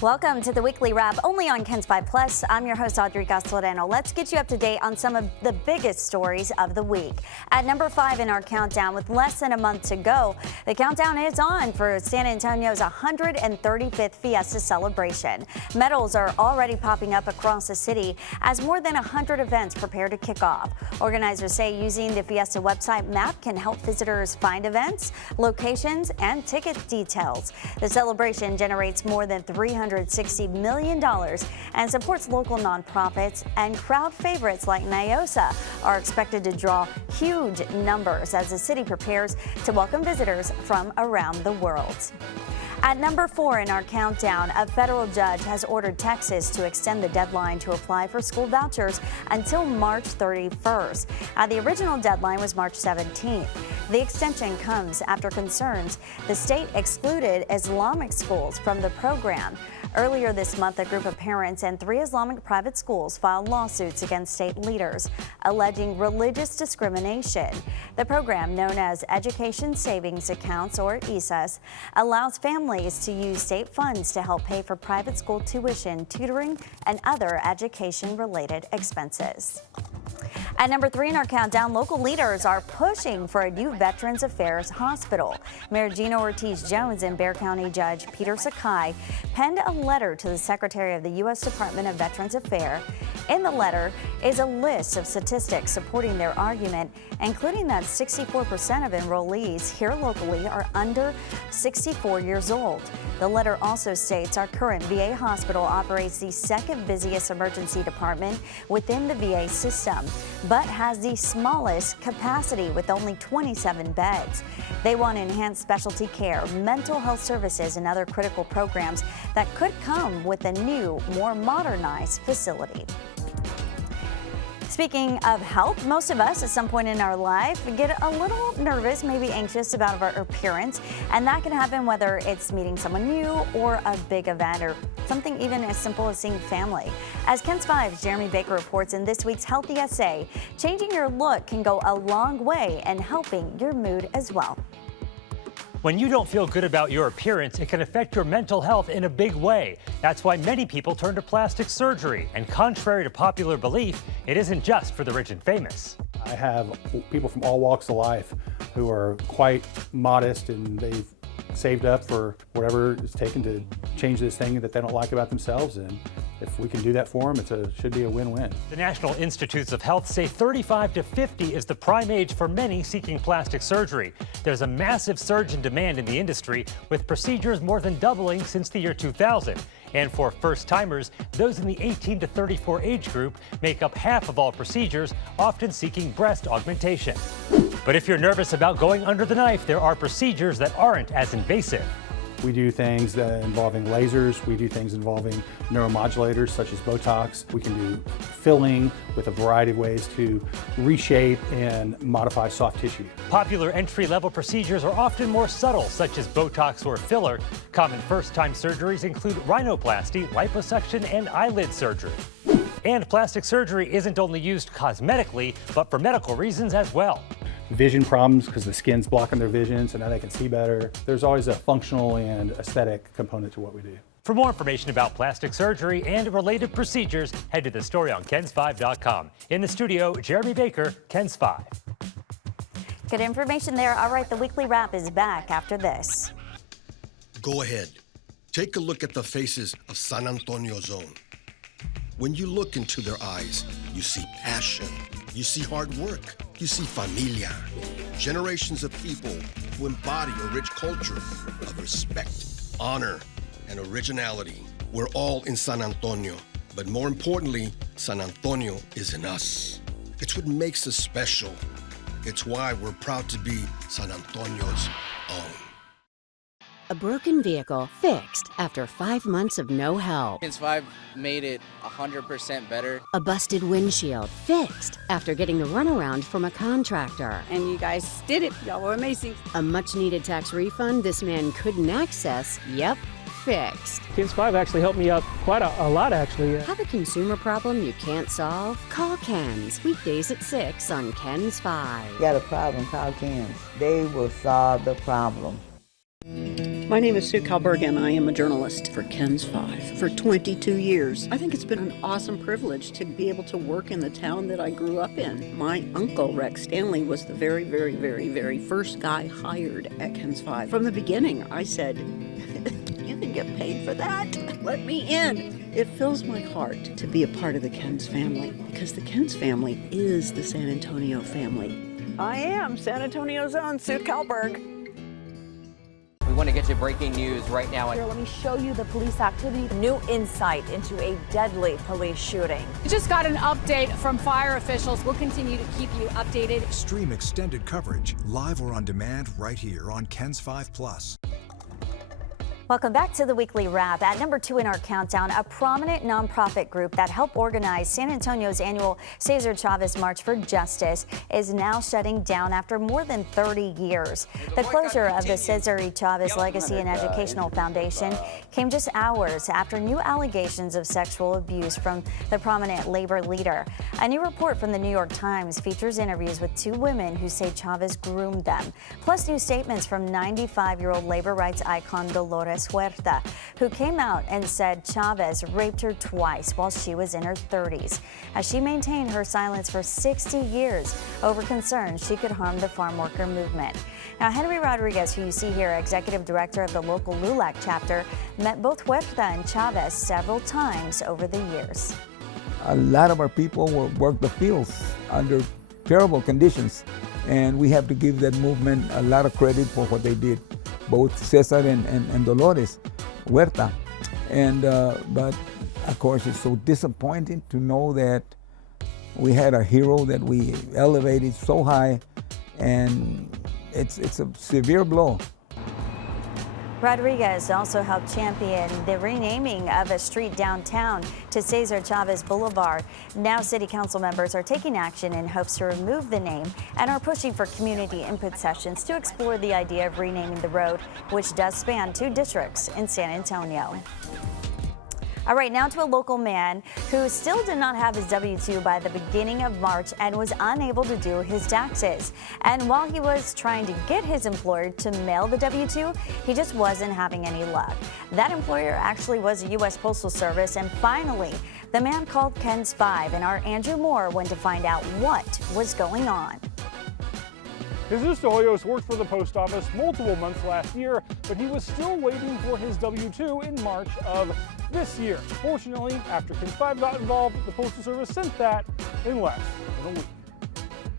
Welcome to the Weekly Wrap, only on KENS 5 Plus. I'm your host, Audrey Castellano. Let's get you up to date on some of the biggest stories of the week. At number 5 in our countdown, with less than a month to go, the countdown is on for San Antonio's 135th Fiesta celebration. Medals are already popping up across the city as more than 100 events prepare to kick off. Organizers say using the Fiesta website map can help visitors find events, locations, and ticket details. The celebration generates more than $360 million and supports local nonprofits, and crowd favorites like Nyosa are expected to draw huge numbers as the city prepares to welcome visitors from around the world. At number 4 in our countdown, a federal judge has ordered Texas to extend the deadline to apply for school vouchers until March 31st. The original deadline was March 17th. The extension comes after concerns the state excluded Islamic schools from the program. Earlier this month, a group of parents and 3 Islamic private schools filed lawsuits against state leaders, alleging religious discrimination. The program, known as Education Savings Accounts, or ESAS, allows families to use state funds to help pay for private school tuition, tutoring, and other education-related expenses. At number 3 in our countdown, local leaders are pushing for a new Veterans Affairs hospital. Mayor Gina Ortiz-Jones and Bexar County Judge Peter Sakai penned a letter to the Secretary of the U.S. Department of Veterans Affairs. In the letter is a list of statistics supporting their argument, including that 64% of enrollees here locally are under 64 years old. The letter also states our current VA hospital operates the second busiest emergency department within the VA system, but has the smallest capacity with only 27 beds. They want enhanced specialty care, mental health services, and other critical programs that could come with a new, more modernized facility. Speaking of health, most of us at some point in our life get a little nervous, maybe anxious about our appearance, and that can happen whether it's meeting someone new or a big event or something even as simple as seeing family. As KENS 5's Jeremy Baker reports in this week's Healthy Essay, changing your look can go a long way in helping your mood as well. When you don't feel good about your appearance, it can affect your mental health in a big way. That's why many people turn to plastic surgery. And contrary to popular belief, it isn't just for the rich and famous. I have people from all walks of life who are quite modest, and they've saved up for whatever it's taken to change this thing that they don't like about themselves. And if we can do that for them, should be a win-win. The National Institutes of Health say 35 to 50 is the prime age for many seeking plastic surgery. There's a massive surge in demand in the industry, with procedures more than doubling since the year 2000. And for first-timers, those in the 18 to 34 age group make up half of all procedures, often seeking breast augmentation. But if you're nervous about going under the knife, there are procedures that aren't as invasive. We do things involving lasers. We do things involving neuromodulators such as Botox. We can do filling with a variety of ways to reshape and modify soft tissue. Popular entry-level procedures are often more subtle, such as Botox or filler. Common first-time surgeries include rhinoplasty, liposuction, and eyelid surgery. And plastic surgery isn't only used cosmetically, but for medical reasons as well. Vision problems because the skin's blocking their vision, so now they can see better. There's always a functional and aesthetic component to what we do. For more information about plastic surgery and related procedures, head to the story on KENS5.com. In the studio, Jeremy Baker, KENS 5. Good information there. All right, the Weekly Wrap is back after this. Go ahead. Take a look at the faces of San Antonio Zone. When you look into their eyes, you see passion, you see hard work, you see familia. Generations of people who embody a rich culture of respect, honor, and originality. We're all in San Antonio, but more importantly, San Antonio is in us. It's what makes us special. It's why we're proud to be San Antonio's own. A broken vehicle fixed after 5 months of no help. KENS 5 made it 100% better. A busted windshield fixed after getting the runaround from a contractor. And you guys did it. Y'all were amazing. A much-needed tax refund this man couldn't access. Yep, fixed. KENS 5 actually helped me out quite a lot, actually. Have a consumer problem you can't solve? Call KENS. Weekdays at 6 on KENS 5. Got a problem, call KENS. They will solve the problem. My name is Sue Kalberg, and I am a journalist for KENS 5 for 22 years. I think it's been an awesome privilege to be able to work in the town that I grew up in. My uncle, Rex Stanley, was the very first guy hired at KENS 5. From the beginning, I said, you can get paid for that? Let me in. It fills my heart to be a part of the KENS family, because the KENS family is the San Antonio family. I am San Antonio's own Sue Kalberg. We want to get you breaking news right now. Here, let me show you the police activity. New insight into a deadly police shooting. We just got an update from fire officials. We'll continue to keep you updated. Stream extended coverage, live or on demand, right here on KENS 5+. Welcome back to the Weekly Wrap. At number 2 in our countdown, a prominent nonprofit group that helped organize San Antonio's annual Cesar Chavez March for Justice is now shutting down after more than 30 years. The closure of the Cesar Chavez Legacy and Educational Foundation came just hours after new allegations of sexual abuse from the prominent labor leader. A new report from the New York Times features interviews with 2 women who say Chavez groomed them, plus new statements from 95-year-old labor rights icon Dolores Huerta, who came out and said Chavez raped her twice while she was in her 30s, as she maintained her silence for 60 years over concerns she could harm the farm worker movement. Now, Henry Rodriguez, who you see here, executive director of the local LULAC chapter, met both Huerta and Chavez several times over the years. A lot of our people work the fields under terrible conditions, and we have to give that movement a lot of credit for what they did, both Cesar and Dolores Huerta. And but of course, it's so disappointing to know that we had a hero that we elevated so high, and it's a severe blow. Rodriguez also helped champion the renaming of a street downtown to Cesar Chavez Boulevard. Now city council members are taking action in hopes to remove the name and are pushing for community input sessions to explore the idea of renaming the road, which does span 2 districts in San Antonio. All right, now to a local man who still did not have his W-2 by the beginning of March and was unable to do his taxes. And while he was trying to get his employer to mail the W-2, he just wasn't having any luck. That employer actually was the U.S. Postal Service, and finally, the man called KENS 5, and our Andrew Moore went to find out what was going on. Jesus de Hoyos worked for the post office multiple months last year, but he was still waiting for his W-2 in March of this year. Fortunately, after KENS 5 got involved, the Postal Service sent that in less than a week.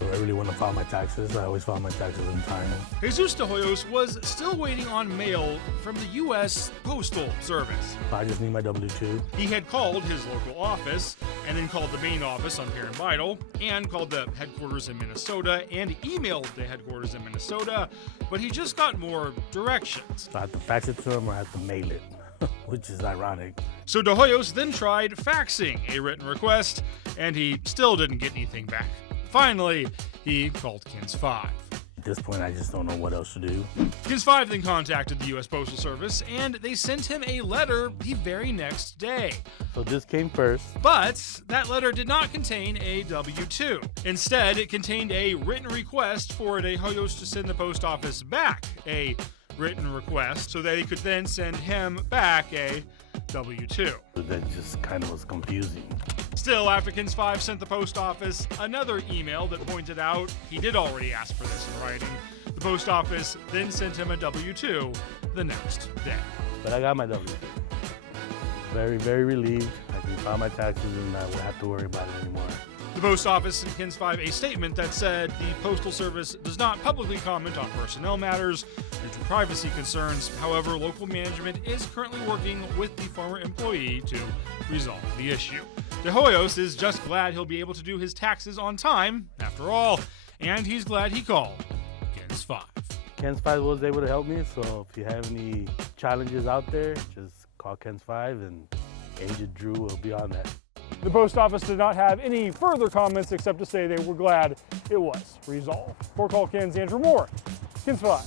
I really want to file my taxes. I always file my taxes in time. Jesus de Hoyos was still waiting on mail from the U.S. Postal Service. I just need my W-2. He had called his local office, and then called the main office on Perrin Vital, and called the headquarters in Minnesota, and emailed the headquarters in Minnesota, but he just got more directions. So I have to fax it to him or I have to mail it, which is ironic. So de Hoyos then tried faxing a written request, and he still didn't get anything back. Finally, he called KENS 5. At this point, I just don't know what else to do. KENS 5 then contacted the U.S. Postal Service, and they sent him a letter the very next day. So this came first. But that letter did not contain a W-2. Instead, it contained a written request for de Hoyos to send the post office back a written request so that he could then send him back a W-2. That just kind of was confusing. Still, after KENS 5 sent the post office another email that pointed out he did already ask for this in writing, the post office then sent him a W-2 the next day. But I got my W-2. Very relieved. I can file my taxes and I won't have to worry about it anymore. The post office sent KENS 5 a statement that said the Postal Service does not publicly comment on personnel matters due to privacy concerns. However, local management is currently working with the former employee to resolve the issue. De Hoyos is just glad he'll be able to do his taxes on time, after all, and he's glad he called KENS 5. KENS 5 was able to help me, so if you have any challenges out there, just call KENS 5 and Agent Drew will be on that. The post office did not have any further comments except to say they were glad it was resolved. For Call KENS, Andrew Moore, KENS 5.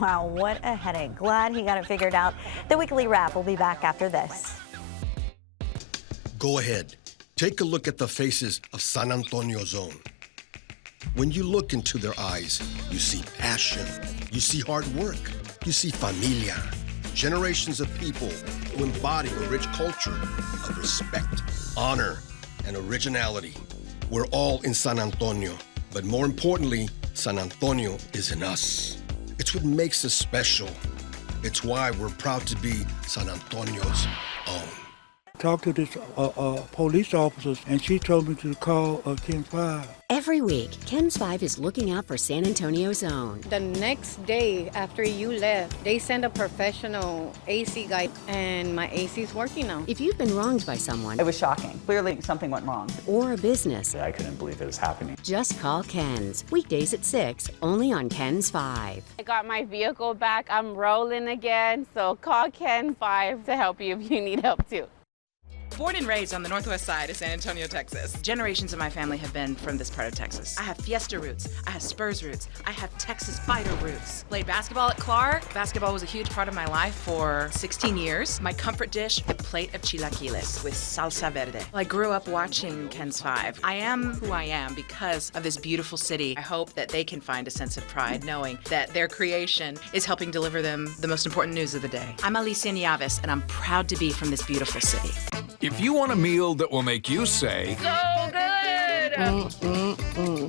Wow, what a headache. Glad he got it figured out. The Weekly Wrap will be back after this. Go ahead. Take a look at the faces of San Antonio Zone. When you look into their eyes, you see passion, you see hard work, you see familia. Generations of people who embody a rich culture of respect, honor, and originality. We're all in San Antonio, but more importantly, San Antonio is in us. It's what makes us special. It's why we're proud to be San Antonio's own. Talked to this police officer, and she told me to call Ken 5. Every week, Ken's 5 is looking out for San Antonio's own. The next day after you left, they sent a professional AC guy, and my AC is working now. If you've been wronged by someone, it was shocking. Clearly, something went wrong. Or a business, I couldn't believe it was happening. Just call Ken's. Weekdays at 6, only on Ken's 5. I got my vehicle back. I'm rolling again, so call Ken 5 to help you if you need help too. Born and raised on the northwest side of San Antonio, Texas. Generations of my family have been from this part of Texas. I have Fiesta roots, I have Spurs roots, I have Texas Fighter roots. Played basketball at Clark. Basketball was a huge part of my life for 16 years. My comfort dish, a plate of chilaquiles with salsa verde. I grew up watching Ken's 5. I am who I am because of this beautiful city. I hope that they can find a sense of pride knowing that their creation is helping deliver them the most important news of the day. I'm Alicia Nieves, and I'm proud to be from this beautiful city. If you want a meal that will make you say, so good!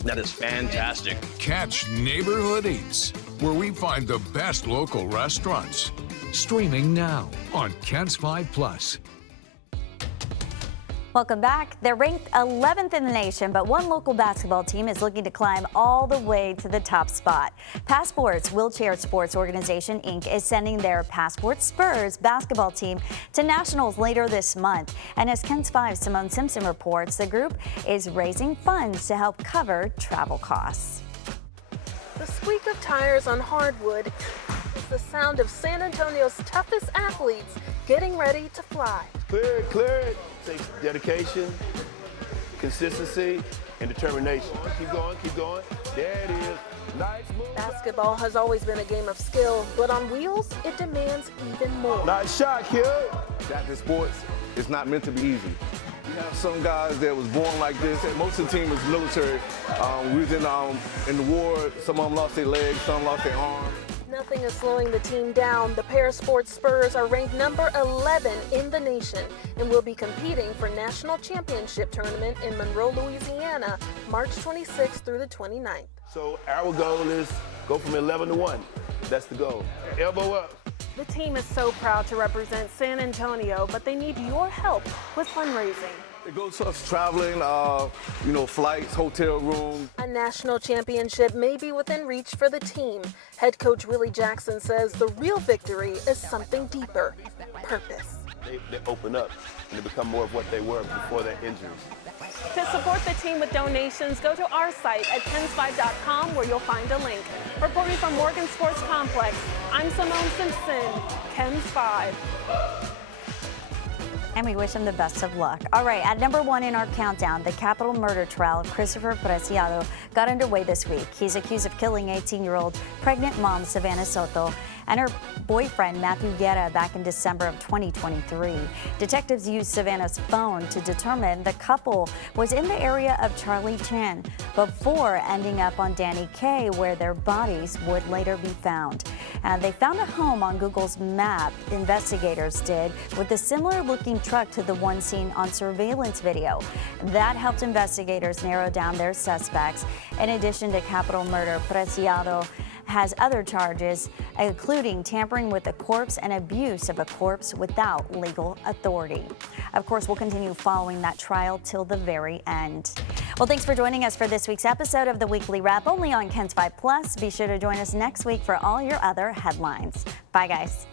That is fantastic. Catch Neighborhood Eats, where we find the best local restaurants. Streaming now on Ken's 5 Plus. Welcome back. They're ranked 11th in the nation, but one local basketball team is looking to climb all the way to the top spot. Passport's Wheelchair Sports Organization, Inc. is sending their Passport Spurs basketball team to nationals later this month. And as Ken's 5's Simone Simpson reports, the group is raising funds to help cover travel costs. The squeak of tires on hardwood is the sound of San Antonio's toughest athletes getting ready to fly. Clear it, clear it. Takes dedication, consistency, and determination. Keep going, keep going. There it is. Nice move. Basketball has always been a game of skill, but on wheels, it demands even more. Nice shot, kid. Active sports is not meant to be easy. You have some guys that was born like this. Most of the team is military. We was in the war. Some of them lost their legs, some lost their arms. Nothing is slowing the team down. The Parasport Spurs are ranked number 11 in the nation and will be competing for National Championship Tournament in Monroe, Louisiana, March 26th through the 29th. So our goal is go from 11 to 1. That's the goal. Elbow up. The team is so proud to represent San Antonio, but they need your help with fundraising. It goes to us traveling, flights, hotel rooms. A national championship may be within reach for the team. Head coach Willie Jackson says the real victory is something deeper, purpose. They open up and they become more of what they were before their injuries. To support the team with donations, go to our site at kens5.com where you'll find a link. Reporting from Morgan Sports Complex, I'm Simone Simpson, Ken's 5. And we wish him the best of luck. All right, at number 1 in our countdown, the capital murder trial of Christopher Preciado got underway this week. He's accused of killing 18-year-old pregnant mom Savannah Soto and her boyfriend Matthew Guerra back in December of 2023. Detectives used Savannah's phone to determine the couple was in the area of Charlie Chan before ending up on Danny Kaye, where their bodies would later be found. They found a home on Google's map, investigators did, with a similar looking truck to the one seen on surveillance video. That helped investigators narrow down their suspects. In addition to capital murder, Preciado has other charges, including tampering with a corpse and abuse of a corpse without legal authority. Of course, we'll continue following that trial till the very end. Well, thanks for joining us for this week's episode of the Weekly Wrap, only on Ken's 5 Plus. Be sure to join us next week for all your other headlines. Bye, guys.